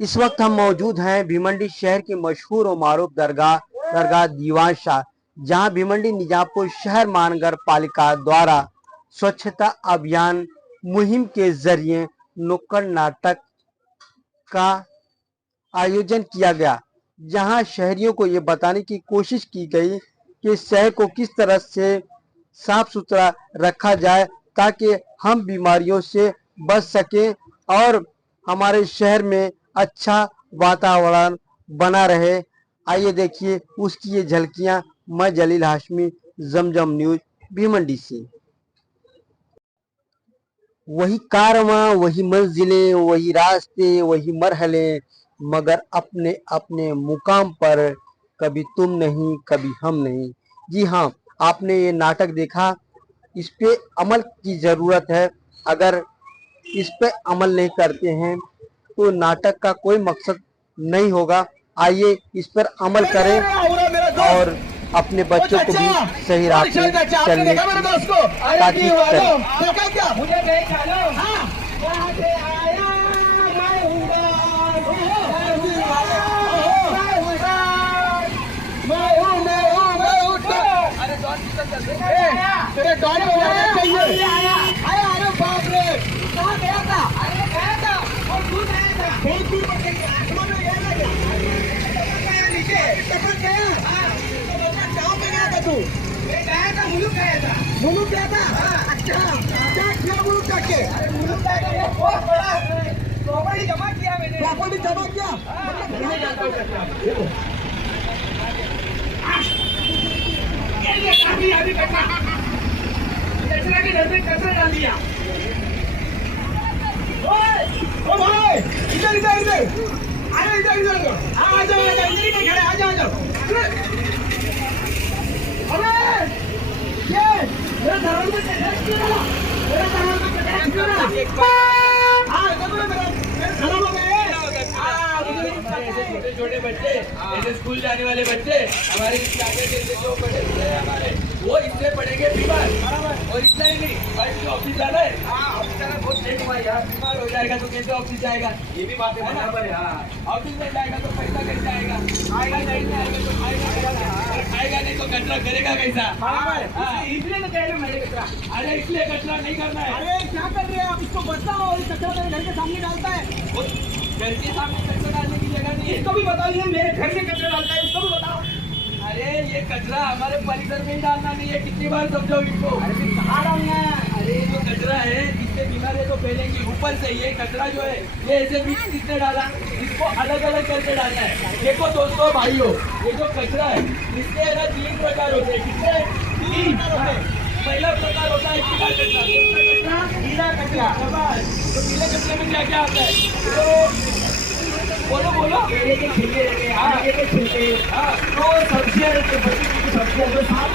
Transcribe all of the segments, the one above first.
इस वक्त हम मौजूद हैं भिवंडी शहर की मशहूर और मारूफ दरगाह दीवान शाह, जहां भिवंडी निजामपुर शहर महानगर पालिका द्वारा स्वच्छता अभियान मुहिम के जरिए नुक्कड़ नाटक का आयोजन किया गया, जहां शहरियों को ये बताने की कोशिश की गई कि शहर को किस तरह से साफ सुथरा रखा जाए ताकि हम बीमारियों से बच सकें और हमारे शहर में अच्छा वातावरण बना रहे। आइए देखिए उसकी ये झलकियां। मैं जलील हाशमी, जमजम न्यूज भिवंडी से। वही कारवां, वही मंजिलें, वही रास्ते, वही मरहले, मगर अपने अपने मुकाम पर कभी तुम नहीं, कभी हम नहीं। जी हाँ, आपने ये नाटक देखा, इस पे अमल की जरूरत है। अगर इस पे अमल नहीं करते हैं तो नाटक का कोई मकसद नहीं होगा। आइए इस पर अमल करें और अपने बच्चों को भी सही राह पे चलने ताकि तेरे डॉन को जाना चाहिए। अरे बाप रे, कहाँ गया था? अरे गया था और दूर गया था, बहुत दूर पड़ गया। आसमान में गया था क्या? गया नीचे, टपक गया। गाँव पे गया था तू? मैं गया था, मुलुक गया था। मुलुक गया था? अच्छा, क्या किया मुलुक जाके? अरे मुलुक जाके बहुत बड़ा प्रॉपर्टी जमा किया मैंने। प्रॉपर्टी जमा किया? कचरा के घर में कचरा डाल दिया। ओ भाई, इधर इधर इधर, अरे इधर इधर, आ जाओ इधर ही नहीं खड़े, आ जाओ। अरे ये मेरा धर्म में कचरा क्यों डाला? मेरा धर्म में कचरा क्यों डाला? हाँ, देखो मेरा धर्म में छोटे बच्चे, ऐसे स्कूल जाने वाले बच्चे, हमारे जो बड़े हैं हमारे, वो इससे पड़ेंगे बीमार। और इतना ही नहीं, भाई ऑफिस जाना है, ऑफिस जाना बहुत लेट हुआ यार, बीमार हो जाएगा तो कैसे ऑफिस जाएगा? ये भी बात है बराबर है। ऑफिस में जाएगा तो पैसा कैसे आएगा? आएगा नहीं आएगा तो खाएगा नहीं तो कचरा करेगा कैसा? इसलिए तो कह रहे मेरे कचरा। अरे इसलिए कचरा नहीं करना है। अरे क्या कर रहे हैं आप? इसको बताओ, और कचरा मेरे घर के सामने डालता है। घर के सामने कचरा डालने की जगह नहीं है। इसको भी बताइए, मेरे घर में कचरा डालता है, इसको भी बताओ। अरे ये कचरा हमारे परिसर में ही डालना नहीं है, कितनी बार समझाओ इसको? अरे कहाँ डालना है? अरे जो कचरा है इससे बीमारियां तो फैलेंगी। ऊपर से ये कचरा जो है ये ऐसे बीच किसने डाला? इसको अलग अलग करके डालना है। देखो दोस्तों भाइयों, ये जो कचरा है इसके ना 3 प्रकार होते हैं। कितने? 3। पहला प्रकार होता है गीला कचरा। गीला कचरा, तो गीले कचरे में क्या क्या आता है? तो बोलो बोलो। केले के छिलके रहते हैं, आगे के छिलके, तो सब्जियां रहती है, सब्जियां जो साफ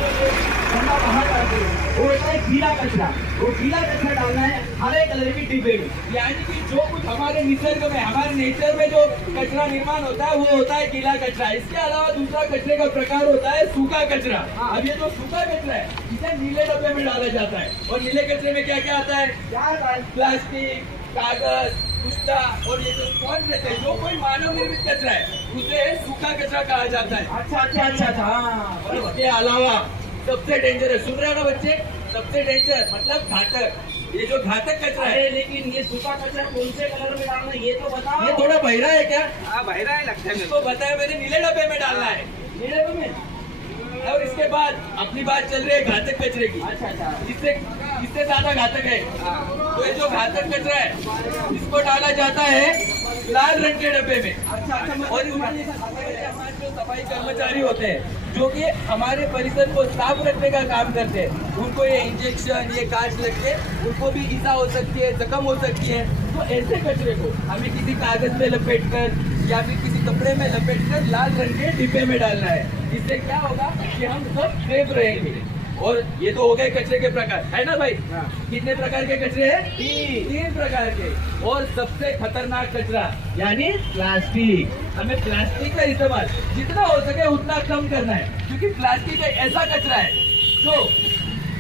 ठंडा बाहर डालते हैं, वो होता है गीला कचरा। वो गीला कचरा डालना है हरे कलर की डिब्बे में। यानी कि जो कुछ हमारे निसर्ग में, हमारे नेचर में जो कचरा निर्माण होता है वो होता है गीला कचरा। इसके अलावा दूसरा कचरे का प्रकार होता है सूखा कचरा। अब ये जो सूखा कचरा है इसे नीले डब्बे में डाला जाता है। और नीले कचरे में क्या क्या आता है? प्लास्टिक, कागज, कुश्ता और ये जो स्पॉन्ज रहते हैं, जो कोई मानव निर्मित कचरा है उसे सूखा कचरा कहा जाता है। अच्छा। और इसके अलावा सबसे डेंजर है, सुन रहे हो ना बच्चे? सबसे डेंजर मतलब घातक। ये जो घातक कचरा है, लेकिन ये सूखा कचरा कौन से कलर में डालना है ये तो बताओ। ये थोड़ा बहरा है क्या? हाँ बहरा है लगता है। इसको बताया मैंने, नीले डब्बे में डालना है। नीले डब्बे में। और इसके बाद अपनी बात चल रही है घातक कचरे की। अच्छा। इससे ज्यादा घातक है। तो ये जो घातक कचरा है इसको डाला जाता है लाल रंग के डब्बे में। और हमारे जो सफाई कर्मचारी होते हैं जो कि हमारे परिसर को साफ रखने का काम करते हैं, उनको ये इंजेक्शन, ये कांच लग के उनको भी ईजा हो सकती है, जख्म हो सकती है। तो ऐसे कचरे को हमें किसी कागज में लपेट कर या फिर किसी कपड़े में लपेट कर लाल रंग के डिब्बे में डालना है। इससे क्या होगा कि हम सब सेफ रहेंगे। और ये तो हो गए कचरे के प्रकार, है ना भाई? कितने प्रकार के कचरे हैं? 3 प्रकार के। और सबसे खतरनाक कचरा यानी प्लास्टिक। हमें प्लास्टिक का इस्तेमाल जितना हो सके उतना कम करना है, क्योंकि प्लास्टिक एक ऐसा कचरा है जो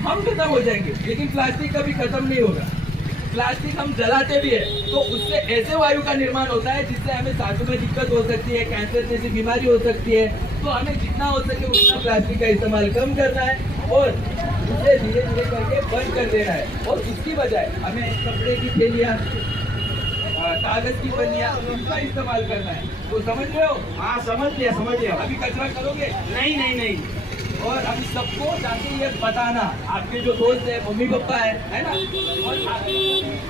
हम खत्म हो जाएंगे लेकिन प्लास्टिक कभी खत्म नहीं होगा। प्लास्टिक हम जलाते भी है तो उससे ऐसे वायु का निर्माण होता है जिससे हमें सांसों में दिक्कत हो सकती है, कैंसर जैसी बीमारी हो सकती है। तो हमें जितना हो सके उतना प्लास्टिक का इस्तेमाल कम करना है और उसे धीरे धीरे करके बंद कर देना है। और उसकी बजाय हमें कपड़े की थैलियाँ, कागज की पन्नियाँ, उनका इस्तेमाल करना है। तो समझ रहे हो? हाँ समझ लिया। अभी कचरा करोगे नहीं। और अभी सबको जाके ये बताना, आपके जो दोस्त है, मम्मी पापा है ना, और आपके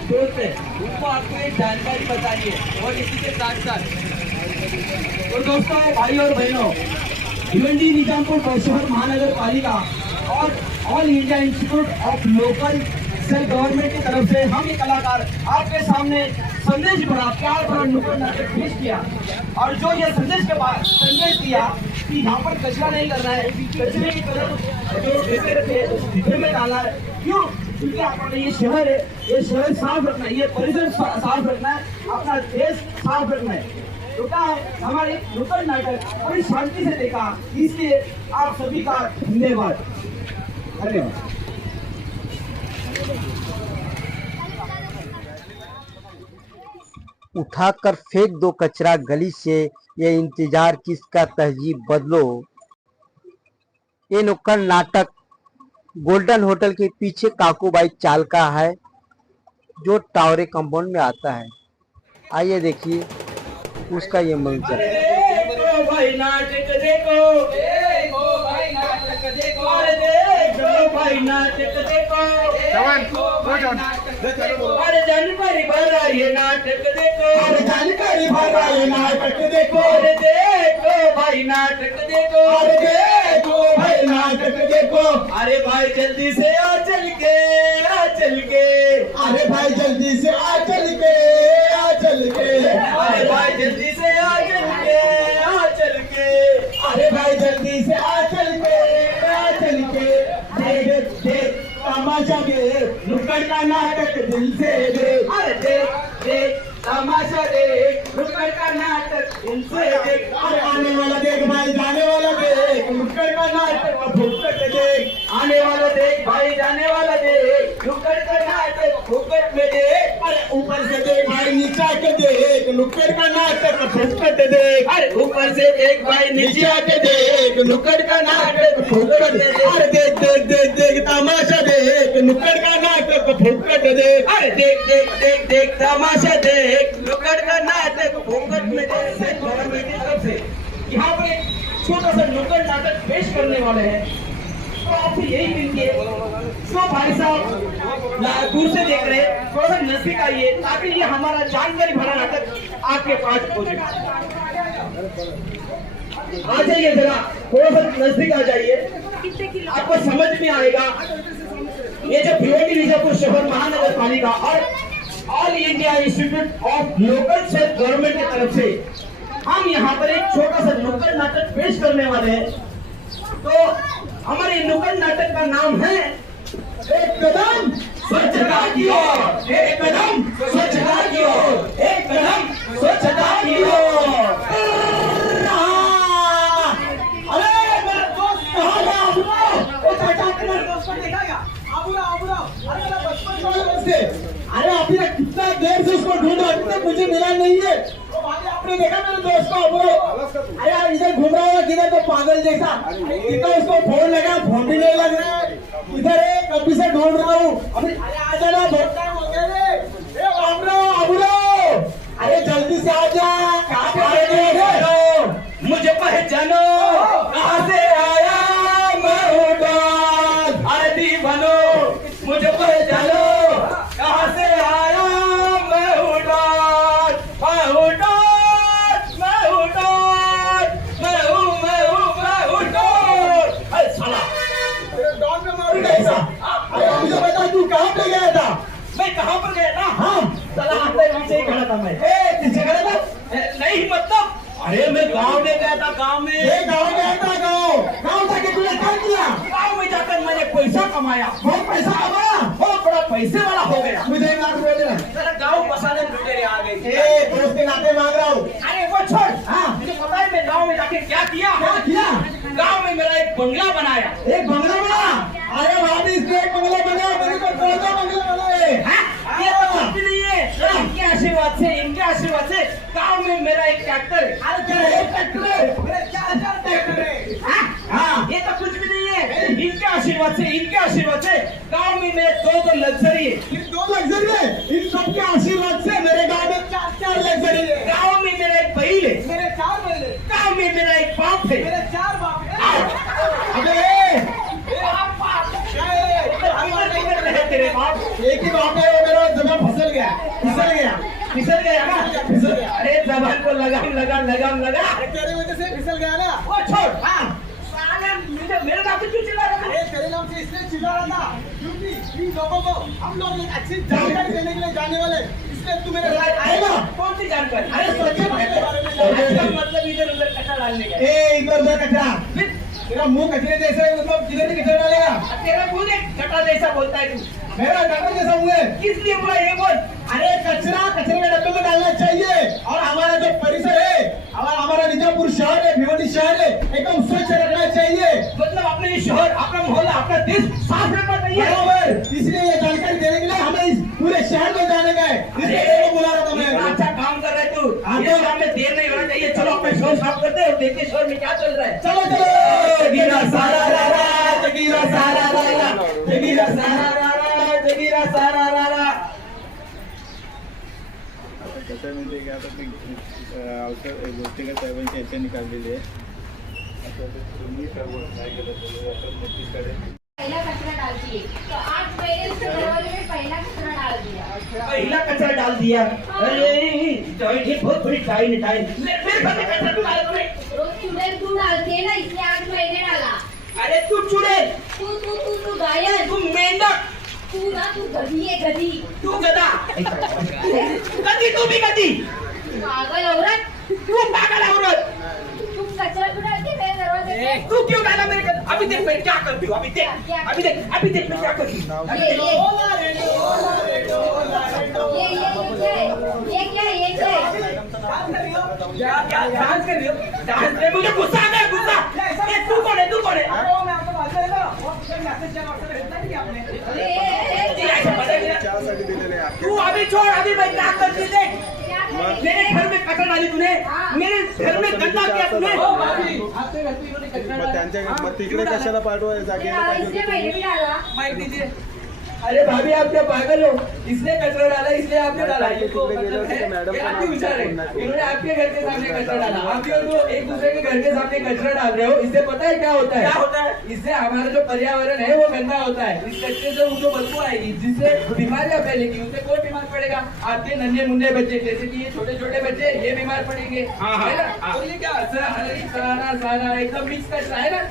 दोस्त है, उनको आपको एक जानकारी बतानी है। और इसी के साथ साथ और दोस्तों, भाई और बहनों, भिवंडी निजामपुर शहर महानगर पालिका और all India institute of local self government की तरफ से हम ये कलाकार आपके सामने संदेश भरा, प्यार भरा नुक्कड़ नाटक पेश किया। और जो ये संदेश के बाद संदेश दिया कि यहाँ पर कचरा नहीं करना है, कचरे की तरफ जो देते रहते हैं उस डिब्बे में डालना है। क्यों? क्योंकि आपने ये शहर है, ये शहर साफ रखना है, ये परिसर साफ रखना है, अपना देश साफ रखना है। तो क्या है, हमारे नुक्कड़ नाटक बड़ी शांति से देखा, इसलिए आप सभी का धन्यवाद। उठाकर फेंक दो कचरा गली से, ये इंतजार किसका, तहजीब बदलो। ये नुक्कड़ नाटक गोल्डन होटल के पीछे काकूबाई चाल का है, जो टावरे कंपाउंड में आता है। आइए देखिए उसका ये मंजर। देखो भाई नाटक देखो, देखो भाई नाटक देखो, अरे देखो भाई नाटक देखो, अरे जानकारी भरा ये नाटक देखो, अरे जानकारी भरा ये नाटक देखो, अरे देखो भाई नाटक देखो, अरे देखो भाई नाटक देखो। अरे भाई जल्दी से आ चल के, आ चल के, अरे भाई जल्दी से आ चल के, आ चल के, अरे भाई जल्दी से आ चल के, आ चल के, अरे भाई जल्दी से आ चल के, आ चल के। देख देख तमाशा देख, नुक्कड़ का नाटक दिल से देख, अरे देख देख तमाशा देख, नुक्कड़ का नाटक दिल से देख। अरे आने वाला देख भाई, जाने वाला देख, नुक्कड़ का नाटक फुकट देख, आने वाला देख भाई, जाने वाला देख, नुक्कड़ का नाटक फुकट में देख। अरे ऊपर से देख भाई, नीचे के देख, नुक्कड़ का नाटक फुकट देख, अरे ऊपर से देख भाई, नीचे आके देख, नुक्कड़ का नाटक फुकट देख। अरे देख देख देख देख तमाशा देख, नुक्कड़ का नाटक फुकट देख, अरे देख देख देख देख तमाशा देख, नुक्कड़ का नाटक फुकट में देख। गवर्नमेंट की तरफ से यहाँ पर एक छोटा सा नुक्कड़ नाटक पेश करने वाले हैं, तो आपसे यही विनती है, तो भाई साहब दूर से देख रहे हैं, थोड़ा सा नजदीक आइए ताकि ये हमारा जानकारी भरा नाटक आपके पास पहुंचे। आ जाइए जरा, थोड़ा सा नजदीक आ जाइए, आपको समझ में आएगा। ये जो भिवंडी निजामपुर शहर महानगर पालिका और all India institute of local self government की तरफ से हम यहाँ पर एक छोटा सा नुक्कड़ नाटक पेश करने वाले हैं। तो हमारे नुक्कड़ नाटक का नाम है एक कदम स्वच्छता की ओर, एक कदम स्वच्छता की ओर, एक कदम स्वच्छता की ओर। अरे मेरा दोस्त कहाँ गया? वो चाचा मेरे दोस्त को देखा क्या? अरे मेरा बचपन का दोस्त है। अरे अभी तक कितना देर से उसको ढूंढ रहा, अभी तक मुझे मिला नहीं है। तो आपने देखा मेरे दोस्त को? अरे इधर घूम रहा है, किधर तो पागल जैसा, इधर उसको फोन लगा, फोन भी नहीं लग रहा है। इधर एक कभी से ढूंढ रहा हूँ, अभी आ जाना, बहुत टाइम हो गया रे। अरे जल्दी से आ जा, कहाँ पे मुझे पहचानो, कहाँ से आया मैं हूँ डॉन। अरे दीवानो मुझे पहचानो, कहाँ से आया मैं हूँ डॉन, मैं हूँ डॉन, मैं हूँ डॉन, मैं हूँ डॉन। अरे साला डॉन में मारू कैसा? अरे मुझे बता तू कहाँ पे गया था? मैं कहाँ पर गया था? हाँ साला आपके पीछे ही खड़ा था मैं। पीछे खड़ा था? नहीं मतलब अरे मैं गांव में गया था, गांव में गया था। गांव जाके तूने क्या किया? गांव में जाकर मैंने पैसा कमाया, बहुत पैसा कमाया, बहुत बड़ा पैसे वाला हो गया। मुझे एक लाख रुपए देना। तेरा गांव बसाने लुटेरे आ गए थे, दोस्त के नाते मांग रहा हूँ। अरे वो छोड़, हाँ मुझे पता है मैं गांव में जाके क्या किया। गांव में मेरा एक बंगला बनाया। एक बंगला बना? अरे वहाँ भी एक बंगला बना, मेरे को 2 बंगला बनाए। ये तो आशीर्वाद से गांव में मेरा एक ट्रैक्टर है। अरे तेरा एक ट्रैक्टर है, मेरे 4 ट्रैक्टर है। हाँ, ये तो कुछ भी नहीं है। इनके आशीर्वाद से गांव में मेरे 2 लग्जरी है। ये 2 लग्जरी है, इन सबके आशीर्वाद से मेरे गांव में 4 लग्जरी है। गांव में मेरा एक बैल है। मेरे 4 बैल है। गांव में मेरा एक बाप है। मेरे 4 बाप है। अबे तेरे बाप एक ही बाप है, वो मेरा जगह फिसल गया ना। अरे जबान को लगाम लगा। तेरे वजह से फिसल गया ना। वो छोड़। हाँ, साले मेरे नाम से क्यों चिल्ला रहा है? अरे तेरे नाम से इसलिए चिल्ला रहा था क्योंकि इन लोगों को हम लोग एक अच्छी जानकारी देने के लिए जाने वाले, इसलिए तू मेरे साथ आएगा। कौन सी जानकारी? अरे स्वच्छ भारत के बारे में इसका जानकारी। मतलब इधर उधर कचरा डालने का। ए इधर उधर कचरा, तेरा मुंह कचरे जैसा है, मतलब किधर भी कचरा डालेगा। तेरा मुझे कटा जैसा बोलता है तू। मेरा डॉक्टर जैसा मुंह है। किस लिए बोला ये बोल? अरे कचरा कचरे के डब्बे में डालना चाहिए, और हमारा जो परिसर है, हमारा निजामपुर शहर है, भिवंडी शहर है, एकदम स्वच्छ रखना चाहिए। मतलब अपने ये शहर, अपना मोहल्ला, अपना देश साफ रखना चाहिए। बराबर, इसलिए ये जानकारी देने के लिए हमें इस पूरे शहर में जाने का है, इसलिए तेरे को बुला रहा था मैं। इतना अच्छा काम कर रहे तू। हाँ, ये काम में देर नहीं होना चाहिए। चलो अपने शहर साफ करते हैं और देखते हैं शहर में क्या चल रहा है। चलो चलो, जगीरा सारा रारा, जगीरा सारा रारा, जगीरा सारा रारा, जगीरा सारा रारा। कसं म्हणजे की आता ते औषध गोष्टीगत साहेबांची ह्याच्या निकाललेली आहे. आता तुम्ही सर्व काय केलं तर आता नोटीसकडे पहला कचरा डालती है तो 8 महीने उसके दरवाजे में पहला कचरा डाल दिया। पहला कचरा डाल दिया। अरे ये बहुत बड़ी टाइम मेरे घर में कचरा क्यों डाला तूने? रोज चुड़ैल तू डालती है ना, इसलिए 8 महीने डाला। अरे तू चुड़ैल, तू गायन, तू मेंढक, तू ना तू गधी है गधी। तू गधा। गधी, तू भी गधी। पागल औरत, तू पागल औरत। तुम कचरा क्यों डालती है मेरे दरवाजे पे? तू क्यों डाला मेरे घर? अभी देख मैं क्या करती हूँ। अभी देख मैं क्या करती हूँ। ये क्या है? क्या डांस कर रही हो? डांस में मुझे गुस्सा आ गया, गुस्सा। ये तू कौन है? चहासाठी दिलेले आहे. तू अभी छोड़, अभी मैं क्या करती देख। मेरे घर में कचरा डाली तूने, मेरे घर में गंदा किया तूने। मग त्यांच्या मग तिकडे कशाला पाठवायचं जागेला पाहिजे इसलिए होते मैंने भी डाला। माइक दीजिए। अरे भाभी आप क्या पागल हो? इसने कचरा डाला, इसलिए आपने डाला। ये तो मतलब है, ये आपकी विचार है। इन्होंने आपके घर के सामने कचरा डाला, आप लोग एक दूसरे के घर के सामने कचरा डाल रहे हो। इससे पता है क्या होता है? क्या होता है? इससे हमारा जो पर्यावरण है वो गंदा होता है। इस कचरे से उनको बदबू आएगी, जिससे बीमारियां फैलेगी। उससे कौन बीमार पड़ेगा? आपके नन्हे मुन्ने बच्चे, जैसे कि ये छोटे छोटे बच्चे, ये बीमार पड़ेंगे, है ना? और ये क्या सारा एकदम मिक्स कचरा है ना,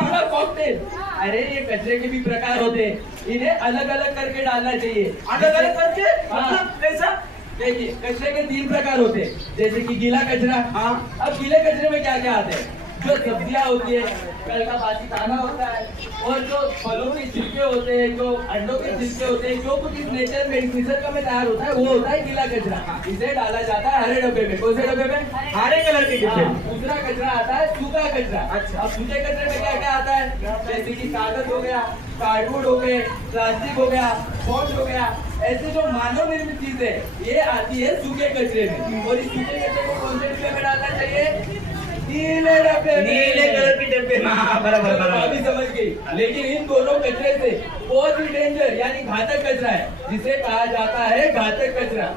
पूरा कॉकटेल। अरे ये कचरे के भी प्रकार होते हैं, इन्हें अलग अलग करके डालना चाहिए। अलग अलग करके? मतलब कैसा? देखिए कचरे के 3 प्रकार होते हैं, जैसे कि गीला कचरा। हाँ, अब गीले कचरे में क्या क्या आते हैं? जो सब्जियां होती है, कल का बासी खाना होता है, और जो फलों के छिलके होते हैं, जो अंडों के छिलके होते हैं, जो कुछ इस नेचर में, इस निसर्ग में तैयार होता है, वो होता है गीला कचरा। इसे डाला जाता है हरे डब्बे में। कौन से डब्बे में? हरे कलर के डिब्बे। दूसरा कचरा आता है सूखा कचरा। अच्छा, अब सूखे कचरे में क्या क्या आता है? जैसे कि कागज हो गया, कार्डबोर्ड हो गए, प्लास्टिक हो गया, स्पॉन्ज हो गया, ऐसे जो मानव निर्मित चीजें, ये आती है सूखे कचरे में। और इस सूखे कचरे को कौन से डिब्बे में डालना चाहिए? नीले डब्बे, नीले कलर के डब्बे में। बराबर, अभी समझ गई। लेकिन इन दोनों कचरे से बहुत ही डेंजर यानी घातक कचरा है, जिसे कहा जाता है घातक कचरा।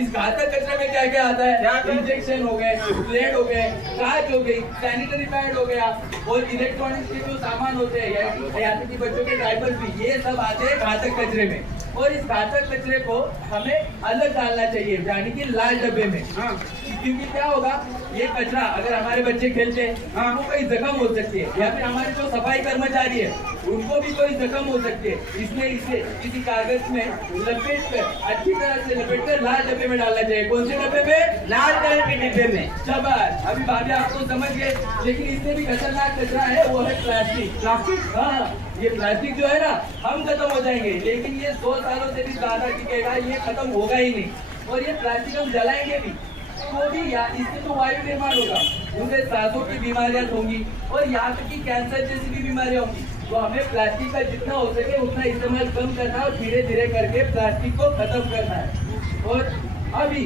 इस घातक कचरे में क्या क्या आता है? इंजेक्शन हो गए, प्लेट हो गए, कांच हो गई, सैनिटरी पैड हो गया, और इलेक्ट्रॉनिक्स के जो सामान होते हैं, यहाँ तक कि बच्चों के डायपर भी, ये सब आते हैं घातक कचरे में। और इस घातक कचरे को हमें अलग डालना चाहिए, यानी कि लाल डब्बे में। हाँ, क्योंकि क्या होगा, ये कचरा अगर हमारे बच्चे खेलते हैं, उनको कोई जख्म हो सकती है, या फिर हमारे जो सफाई कर्मचारी है उनको भी कोई जख्म हो सकती है। इसलिए इसे किसी कागज में लपेट कर, अच्छी तरह से लपेट कर लाल डब्बे में डालना चाहिए। कौन से डब्बे में? लाल कलर के डिब्बे में। शाबाश, अभी भाभी आपको समझ गए। लेकिन इससे भी खतरनाक कचरा है, वो है प्लास्टिक। प्लास्टिक, हाँ, ये प्लास्टिक जो है ना, हम खत्म हो जाएंगे, लेकिन ये 100 सालों से भी ज्यादा टिकेगा, ये खत्म होगा ही नहीं। और ये प्लास्टिक हम जलाएंगे भी तो भी इससे तो वायु निर्माण होगा, उनसे सांसों की बीमारियां होंगी, और यहाँ तक कि कैंसर जैसी भी बीमारियां होंगी। तो हमें प्लास्टिक का जितना हो सके उतना इस्तेमाल कम करना है, और धीरे धीरे करके प्लास्टिक को खत्म करना है। और अभी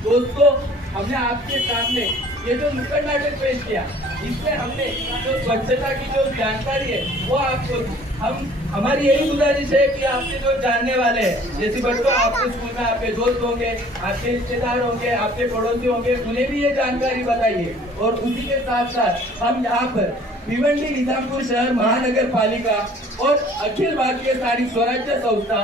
दोस्तों, हमने आपके सामने ये जो नुक्कड़ नाटक पेश किया, इसमें हमने जो स्वच्छता की जो जानकारी है वो आपको हमारी यही गुजारिश है कि आपके जो जानने वाले हैं, जैसे बच्चों आपके स्कूल में आपके दोस्त होंगे, आपके रिश्तेदार होंगे, आपके पड़ोसी होंगे, उन्हें भी ये जानकारी बताइए। और उसी के साथ साथ हम यहाँ पर भिवंडी निजामपुर शहर महानगर पालिका और अखिल भारतीय स्थानिक स्वराज्य संस्था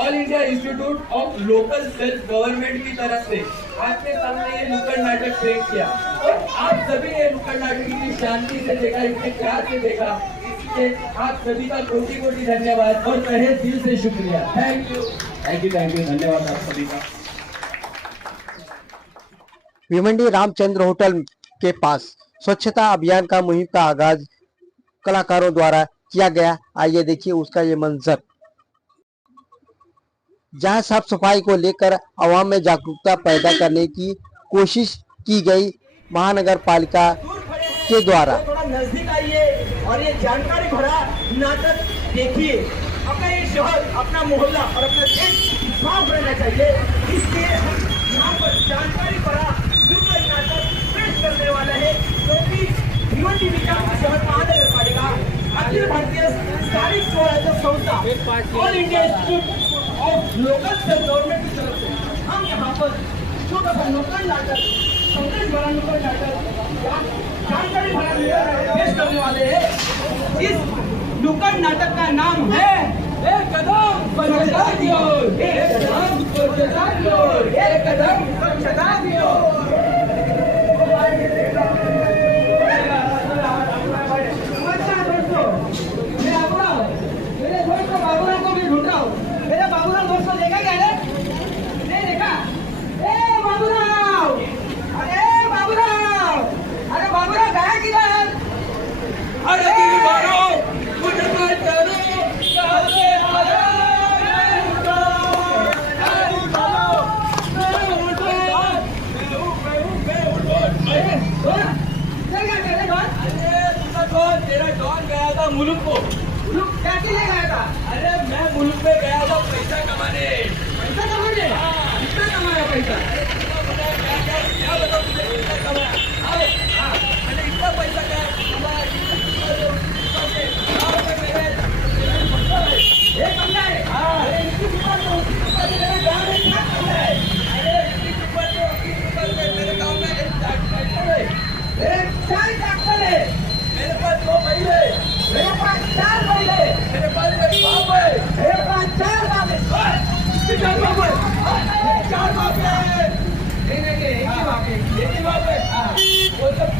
all India institute of local self government की तरफ से आपके सामने ये नुक्कड़ नाटक पेश किया और आप सभी ये नुक्कड़ नाटक की शांति से देखा, इतने प्यार से देखा, इसलिए आप सभी का कोटि कोटि धन्यवाद और तहे दिल से शुक्रिया। Thank you, thank you, thank you, धन्यवाद आप सभी का। भिवंडी रामचंद्र होटल के पास स्वच्छता अभियान का मुहिम का आगाज कलाकारों द्वारा किया गया। आइए देखिए उसका ये मंजर, जहां साफ सफाई को लेकर आवाम में जागरूकता पैदा करने की कोशिश की गई महानगर पालिका के द्वारा। थोड़ा नजदीक आइए और ये जानकारी भरा नाटक देखिए। अपना ये शहर, अपना मोहल्ला और अपना देश साफ रहना चाहिए, इसलिए हम यहाँ पर जानकारी भरा नुक्कड़ नाटक पेश करने वाला है, क्योंकि भिवंडी निजामपुर शहर महानगर पालिका अखिल भारतीय स्थानिक स्वराज्य संस्था all India institute of local self government की तरफ से हम यहाँ पर छोटा सा नुक्कड़ नाटक, संदेश भरा नुक्कड़ नाटक जानकारी भरा पेश करने वाले हैं। इस नुक्कड़ नाटक का नाम है एक कदम स्वच्छता की ओर, एक कदम स्वच्छता की ओर, एक कदम स्वच्छता की ओर। नमस्कार दोस्तों, मेरे दोस्त बाबूराव को भी ढूंढ रहा हूँ। मेरे बाबूराव दोस्तों देखा क्या है? नहीं देखा? ए बाबूराव, अरे बाबूराव, अरे बाबूराव गया किधर? अरे मुझे मत करो, तेरा डॉन गया था मुल्क को। क्या के लिए गया था? अरे मैं मुल्क में गया था पैसा कमाने। पैसा कमाने? कितना कमाया पैसा? क्या बताओ तुझे कितना कमाया? मैंने इतना पैसा कमाया, एक बंदा है। अरे इसकी दुकान तो उसकी दुकान है, मेरे गाँव में क्या काम है? अरे मेरे गाँव में एक डॉक्टर है, मेरे 4 डॉक्टर है, मेरे पास 2 भाई है, मेरे पास 4 भाई है, मेरे पास एक बाप है, मेरे पास 4 बाप है। इसके 4 बाप है, 4 बाप है। नहीं, एक ही बाप है। एक ही बाप है। वो सब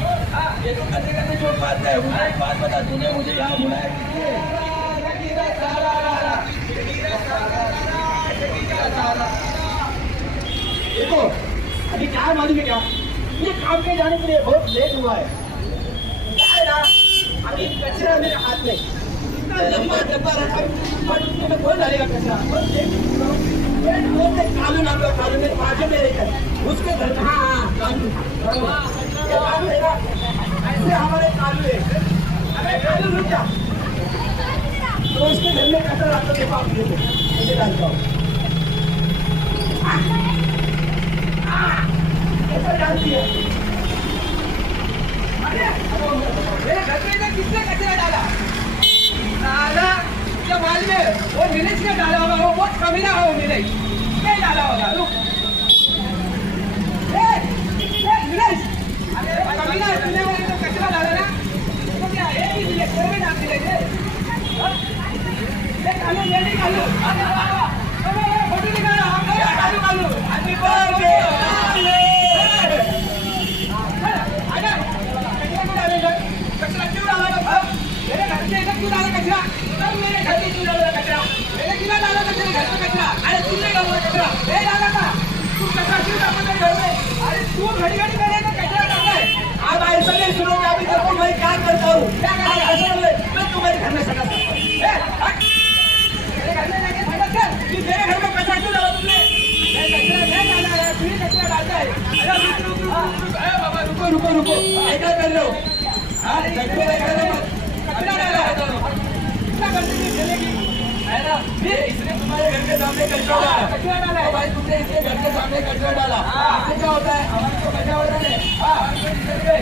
ये तो करने जो बात है। मुझे एक बात बता, तूने मुझे यहाँ बुलाया किस लिए? देखो, अभी क्या है मालूम है क्या? ये काम पे जाने के लिए बहुत लेट हुआ है। क्या है ना, अभी कचरा मेरे हाथ में, इतना लंबा डब्बा रखा और उसमें कौन डालेगा कचरा? और कालू नाम का कालू मेरे बाजू में रहकर उसके घर का, हाँ कालू, ये कालू है ना, ऐसे हमारे कालू है। अरे कालू रुक जा, तो उसके घर में कचरा रखकर के पास मुझे डालता हूँ। ऐसा डालती है। अरे मेरे घर में किसने कचरा डाला? डाला क्या मालूम है? वो नीलेश ने डाला होगा, वो बहुत कमीना है वो नीलेश, क्या डाला होगा? रुक, नीलेश, अरे कमीना है, तूने वो तो कचरा डाला ना, तो क्या है ये नीलेश तेरे में डाल दिए? ये कालू, ये नहीं कालू, अरे फोटो निकालो, हम कालू कालू, अभी कचरा क्यों डाला? मेरे घर से इधर क्यों डाला कचरा? मेरे घर में क्यों डाला कचरा? मैंने क्यों डाला था तेरे घर में कचरा? अरे तूने डाला कचरा? मैं डाला था। तू कचरा क्यों डाला मेरे घर में? अरे तू घड़ी घड़ी मेरे में कचरा डालता है। अब ऐसा नहीं सुनोगे, अभी देखो मैं क्या करता हूँ। क्या करता? मैं तुम्हारे घर में सटा सकता हूँ। मेरे घर में जाके सटा कर, तू मेरे घर में कचरा क्यों डाला तुमने? मैं कचरा नहीं डाला है, तू ही कचरा डालता है। अरे रुको, बाबा रुको, ऐसा कर लो। कचरा डाला, कितना गंदगी फैलेगी? है ना, फिर इसने तुम्हारे घर के सामने कचरा डाला, तो भाई तुमने इसके घर के सामने कचरा डाला, इससे क्या होता है, हमारे को बचा होता है, हाँ, हमको निकल गए,